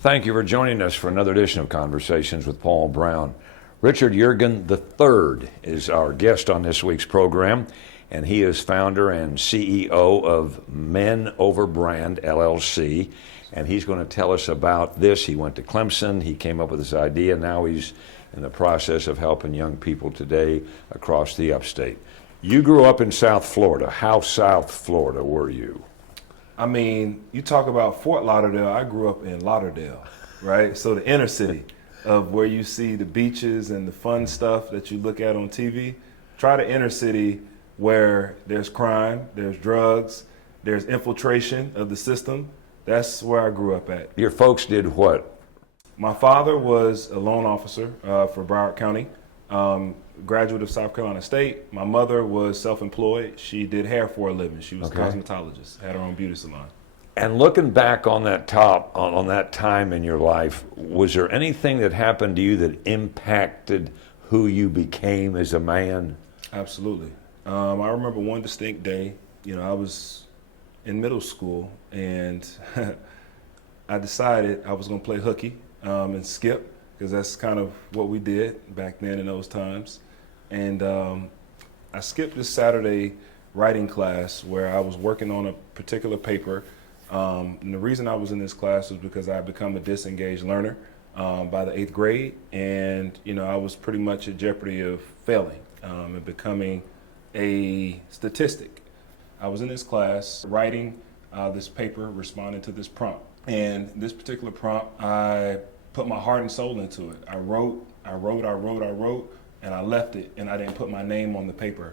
Thank you for joining us for another edition of Conversations with Paul Brown. Richard Yeargin III is our guest on this week's program, and he is founder and CEO of Man Over Brand LLC, and he's going to tell us about this. He went to Clemson, he came up with this idea, now he's in the process of helping young people today across the upstate. You grew up in South Florida. How South Florida were you? I mean, you talk about Fort Lauderdale, I grew up in Lauderdale, right? So the inner city of where you see the beaches and the fun stuff that you look at on TV. Try the inner city where there's crime, there's drugs, there's infiltration of the system. That's where I grew up at. Your folks did what? My father was a loan officer for Broward County, graduate of South Carolina State. My mother was self-employed. She did hair for a living. She was a cosmetologist, had her own beauty salon. And looking back on that time in your life, was there anything that happened to you that impacted who you became as a man? Absolutely. I remember one distinct day, I was in middle school and I decided I was going to play hooky and skip, because that's kind of what we did back then in those times. And I skipped this Saturday writing class where I was working on a particular paper. And the reason I was in this class was because I had become a disengaged learner by the 8th grade. And, I was pretty much at jeopardy of failing and becoming a statistic. I was in this class writing this paper, responding to this prompt. And this particular prompt, I put my heart and soul into it. I wrote, and I left it, and I didn't put my name on the paper.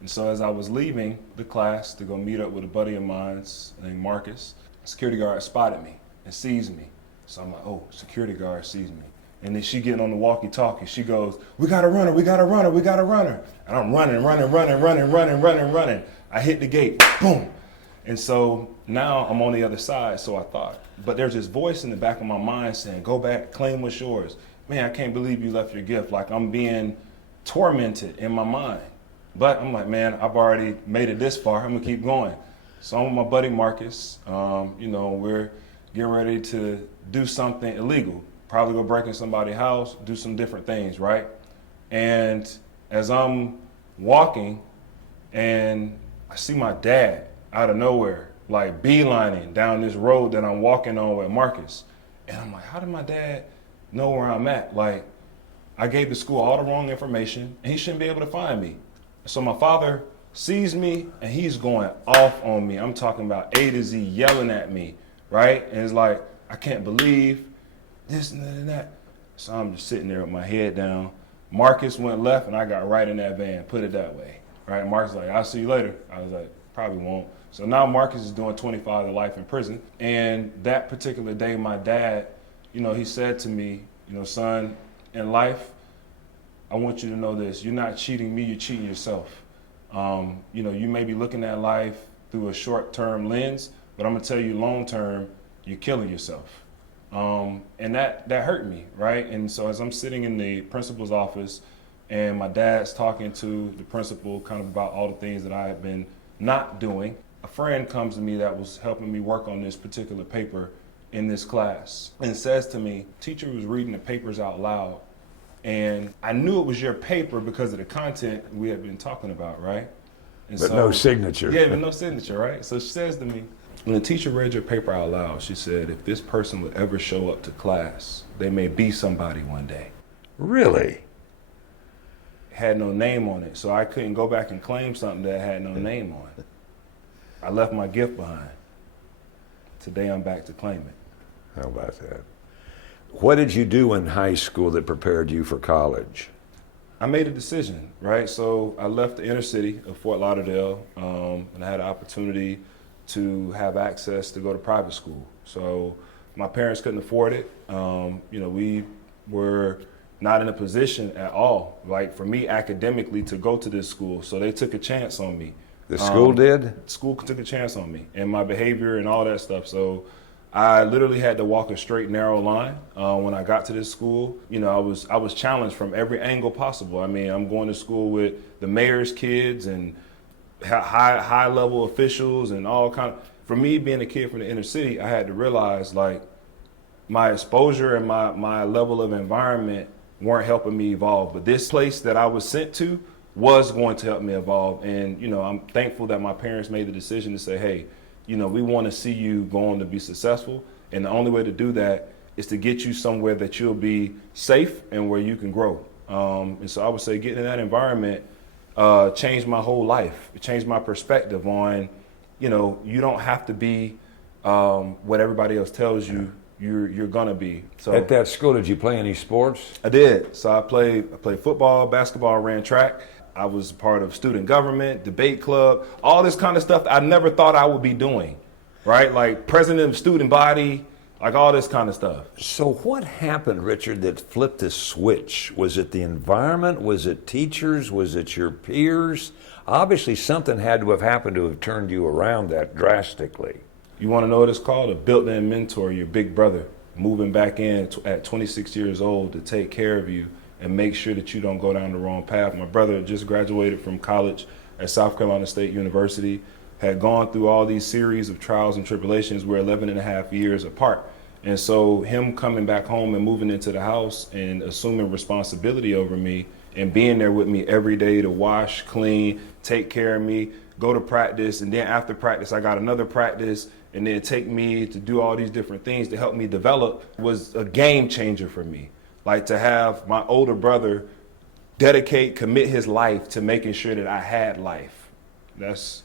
And so as I was leaving the class to go meet up with a buddy of mine named Marcus, a security guard spotted me and sees me. So I'm like, oh, security guard sees me. And then she getting on the walkie-talkie. She goes, we got a runner, we got a runner, we got a runner. And I'm running. I hit the gate, boom. And so now I'm on the other side, so I thought. But there's this voice in the back of my mind saying, go back, claim what's yours. Man, I can't believe you left your gift. Like, I'm being tormented in my mind. But I'm like, man, I've already made it this far. I'm gonna keep going. So I'm with my buddy Marcus. We're getting ready to do something illegal. Probably go break in somebody's house, do some different things, right? And as I'm walking, and I see my dad out of nowhere, like beelining down this road that I'm walking on with Marcus. And I'm like, how did my dad know where I'm at? Like, I gave the school all the wrong information, and he shouldn't be able to find me. So my father sees me, and he's going off on me. I'm talking about A to Z, yelling at me, right? And it's like, I can't believe this and that. So I'm just sitting there with my head down. Marcus went left, and I got right in that van, put it that way, right? Marcus was like, I'll see you later. I was like, probably won't. So now Marcus is doing 25 to life in prison. And that particular day, my dad, he said to me, son, in life, I want you to know this. You're not cheating me, you're cheating yourself. You may be looking at life through a short-term lens, but I'm gonna tell you long-term, you're killing yourself. And that hurt me, right? And so as I'm sitting in the principal's office and my dad's talking to the principal kind of about all the things that I had been not doing, a friend comes to me that was helping me work on this particular paper in this class and says to me, teacher was reading the papers out loud, and I knew it was your paper because of the content we had been talking about, right? And but no signature. Yeah, but no signature, right? So she says to me, when the teacher read your paper out loud, she said, if this person would ever show up to class, they may be somebody one day. Really? Had no name on it, so I couldn't go back and claim something that had no name on it. I left my gift behind. Today I'm back to claim it. How about that? What did you do in high school that prepared you for college? I made a decision, right? So I left the inner city of Fort Lauderdale, and I had an opportunity to have access to go to private school. So my parents couldn't afford it. We were not in a position at all, like for me academically, to go to this school. So they took a chance on me. The school did? School took a chance on me and my behavior and all that stuff. So I literally had to walk a straight, narrow line when I got to this school. I was challenged from every angle possible. I mean, I'm going to school with the mayor's kids and high level officials and all kind of. For me, being a kid from the inner city, I had to realize, like, my exposure and my level of environment weren't helping me evolve. But this place that I was sent to was going to help me evolve. And, I'm thankful that my parents made the decision to say, hey, we want to see you go on to be successful. And the only way to do that is to get you somewhere that you'll be safe and where you can grow. And so I would say getting in that environment changed my whole life. It changed my perspective on, you don't have to be what everybody else tells you you're gonna be. So At that school, did you play any sports? I did. So I played football, basketball, ran track. I was part of student government, debate club, all this kind of stuff I never thought I would be doing, right? Like president of student body, like all this kind of stuff. So what happened, Richard, that flipped the switch? Was it the environment? Was it teachers? Was it your peers? Obviously something had to have happened to have turned you around that drastically. You want to know what it's called? A built-in mentor, your big brother, moving back in at 26 years old to take care of you and make sure that you don't go down the wrong path. My brother just graduated from college at South Carolina State University, had gone through all these series of trials and tribulations. We're 11 and a half years apart. And so him coming back home and moving into the house and assuming responsibility over me and being there with me every day to wash, clean, take care of me, go to practice, and then after practice I got another practice, and then take me to do all these different things to help me develop was a game changer for me. Like to have my older brother commit his life to making sure that I had life. That's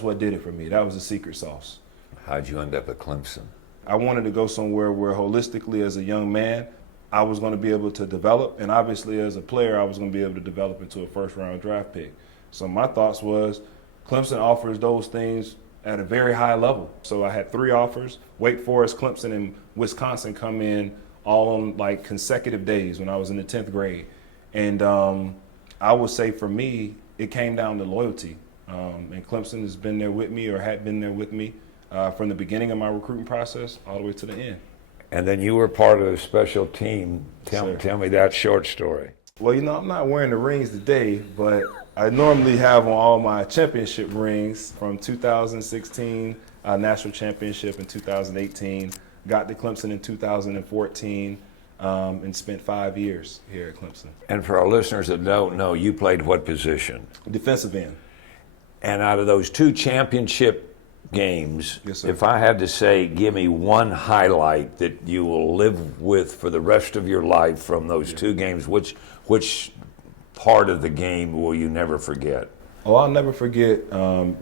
what did it for me. That was the secret sauce. How'd you end up at Clemson? I wanted to go somewhere where holistically as a young man, I was going to be able to develop, and obviously as a player, I was going to be able to develop into a first-round draft pick. So my thoughts was Clemson offers those things at a very high level. So I had 3 offers. Wake Forest, Clemson, and Wisconsin come in all on like consecutive days when I was in the 10th grade. And I would say for me, it came down to loyalty. And Clemson has been there with me or had been there with me from the beginning of my recruiting process all the way to the end. And then you were part of a special team. Tell me that short story. Well, I'm not wearing the rings today, but I normally have on all my championship rings from 2016, national championship in 2018, got to Clemson in 2014, and spent 5 years here at Clemson. And for our listeners that don't know, you played what position? Defensive end. And out of those 2 championship games, Yes, sir. if I had to say, give me one highlight that you will live with for the rest of your life from those 2 games, which part of the game will you never forget? Oh, I'll never forget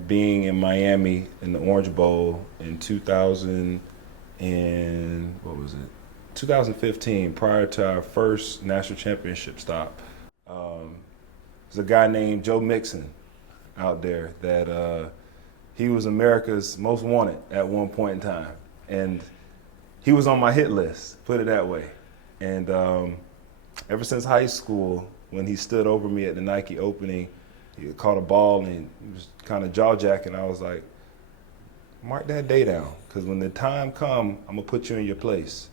being in Miami in the Orange Bowl in 2015, prior to our first national championship stop. There's a guy named Joe Mixon out there that he was America's most wanted at one point in time. And he was on my hit list, put it that way. And ever since high school, when he stood over me at the Nike opening, he caught a ball and he was kind of jaw-jacking. I was like, mark that day down, because when the time come, I'm going to put you in your place.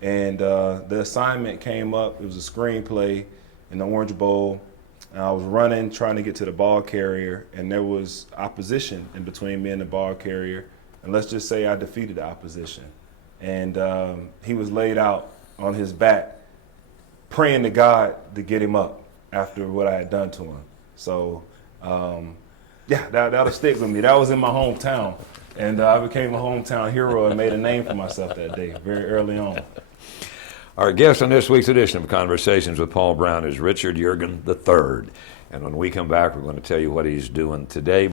And the assignment came up. It was a screenplay in the Orange Bowl. And I was running, trying to get to the ball carrier, and there was opposition in between me and the ball carrier. And let's just say I defeated the opposition. And he was laid out on his back, praying to God to get him up after what I had done to him. So, that'll stick with me. That was in my hometown. And I became a hometown hero and made a name for myself that day, very early on. Our guest on this week's edition of Conversations with Paul Brown is Richard Yeargin III. And when we come back, we're going to tell you what he's doing today.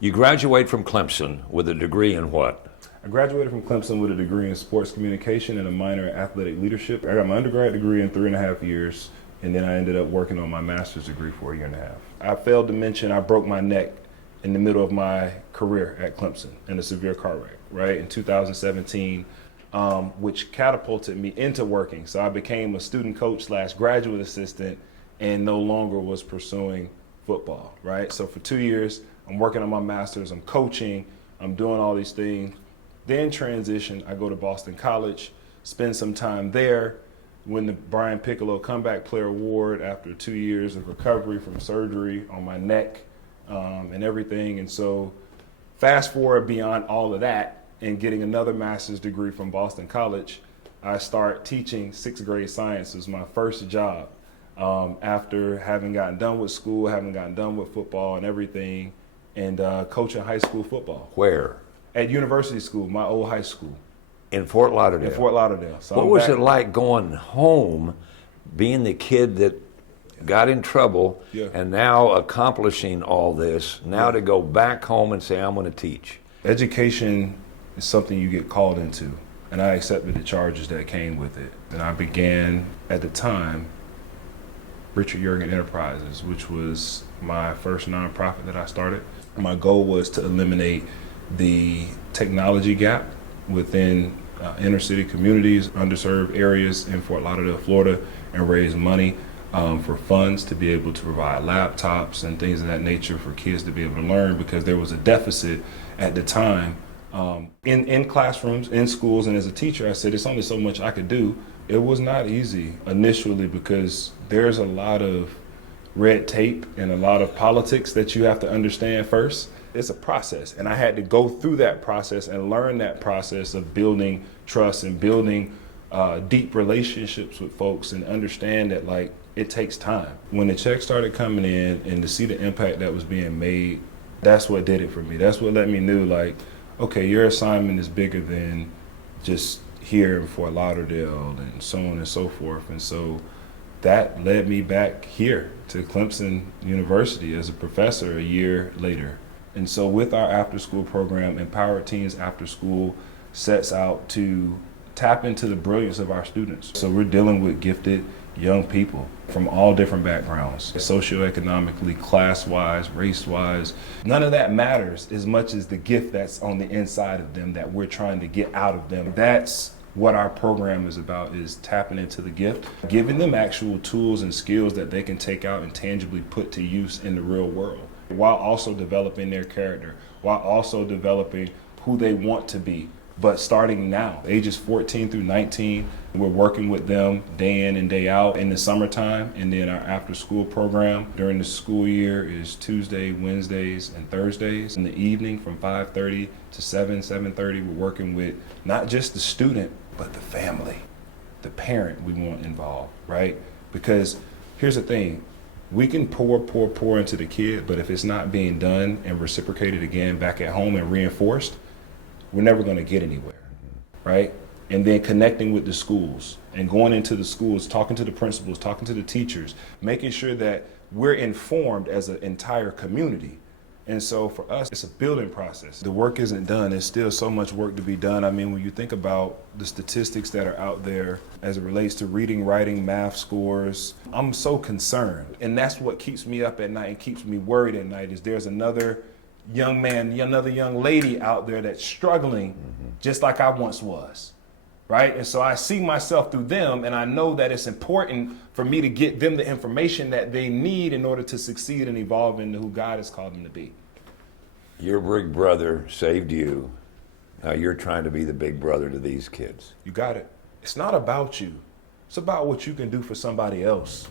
You graduate from Clemson with a degree in what? I graduated from Clemson with a degree in sports communication and a minor in athletic leadership. I got my undergrad degree in 3.5 years, and then I ended up working on my master's degree for 1.5 years. I failed to mention I broke my neck in the middle of my career at Clemson in a severe car wreck, right, in 2017, which catapulted me into working. So I became a student coach / graduate assistant and no longer was pursuing football, right? So for 2 years, I'm working on my master's, I'm coaching, I'm doing all these things. Then transition, I go to Boston College, spend some time there, win the Brian Piccolo Comeback Player Award after 2 years of recovery from surgery on my neck and everything. And so fast forward beyond all of that and getting another master's degree from Boston College, I start teaching sixth grade science. It was my first job after having gotten done with school, having gotten done with football and everything, and coaching high school football. Where? At University School, my old high school. In Fort Lauderdale? In Fort Lauderdale. So what was it like going home, being the kid that got in trouble, and now accomplishing all this, now to go back home and say, I'm going to teach? Education is something you get called into, and I accepted the charges that came with it. And I began, at the time, Richard Yeargin Enterprises, which was my first nonprofit that I started. My goal was to eliminate the technology gap within inner city communities, underserved areas in Fort Lauderdale, Florida, and raise money for funds to be able to provide laptops and things of that nature for kids to be able to learn, because there was a deficit at the time in classrooms, in schools. And as a teacher, I said, it's only so much I could do. It was not easy initially because there's a lot of red tape and a lot of politics that you have to understand first. It's a process, and I had to go through that process and learn that process of building trust and building deep relationships with folks, and understand that, like, it takes time. When the checks started coming in and to see the impact that was being made, that's what did it for me. That's what let me know, like, okay, your assignment is bigger than just here in Fort Lauderdale and so on and so forth. And so that led me back here to Clemson University as a professor a year later. And so with our after school program, Empowered Teens After School sets out to tap into the brilliance of our students. So we're dealing with gifted young people from all different backgrounds, socioeconomically, class-wise, race-wise. None of that matters as much as the gift that's on the inside of them that we're trying to get out of them. That's what our program is about, is tapping into the gift, giving them actual tools and skills that they can take out and tangibly put to use in the real world, while also developing their character, while also developing who they want to be. But starting now, ages 14 through 19, we're working with them day in and day out in the summertime. And then our after school program during the school year is Tuesday, Wednesdays, and Thursdays. In the evening from 5:30 to 7:30, we're working with not just the student, but the family, the parent we want involved, right? Because here's the thing. We can pour into the kid, but if it's not being done and reciprocated again back at home and reinforced, we're never going to get anywhere, right? And then connecting with the schools and going into the schools, talking to the principals, talking to the teachers, making sure that we're informed as an entire community. And so for us, it's a building process. The work isn't done. There's still so much work to be done. I mean, when you think about the statistics that are out there as it relates to reading, writing, math scores, I'm so concerned. And that's what keeps me up at night and keeps me worried at night, is there's another young man, another young lady out there that's struggling just like I once was, right? And so I see myself through them, and I know that it's important for me to get them the information that they need in order to succeed and evolve into who God has called them to be. Your big brother saved you. Now you're trying to be the big brother to these kids. You got it. It's not about you. It's about what you can do for somebody else.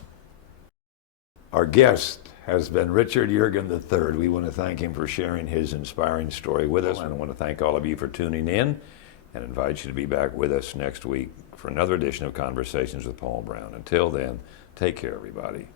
Our guest has been Richard Yeargin III. We want to thank him for sharing his inspiring story with us. And I want to thank all of you for tuning in and invite you to be back with us next week for another edition of Conversations with Paul Brown. Until then, take care, everybody.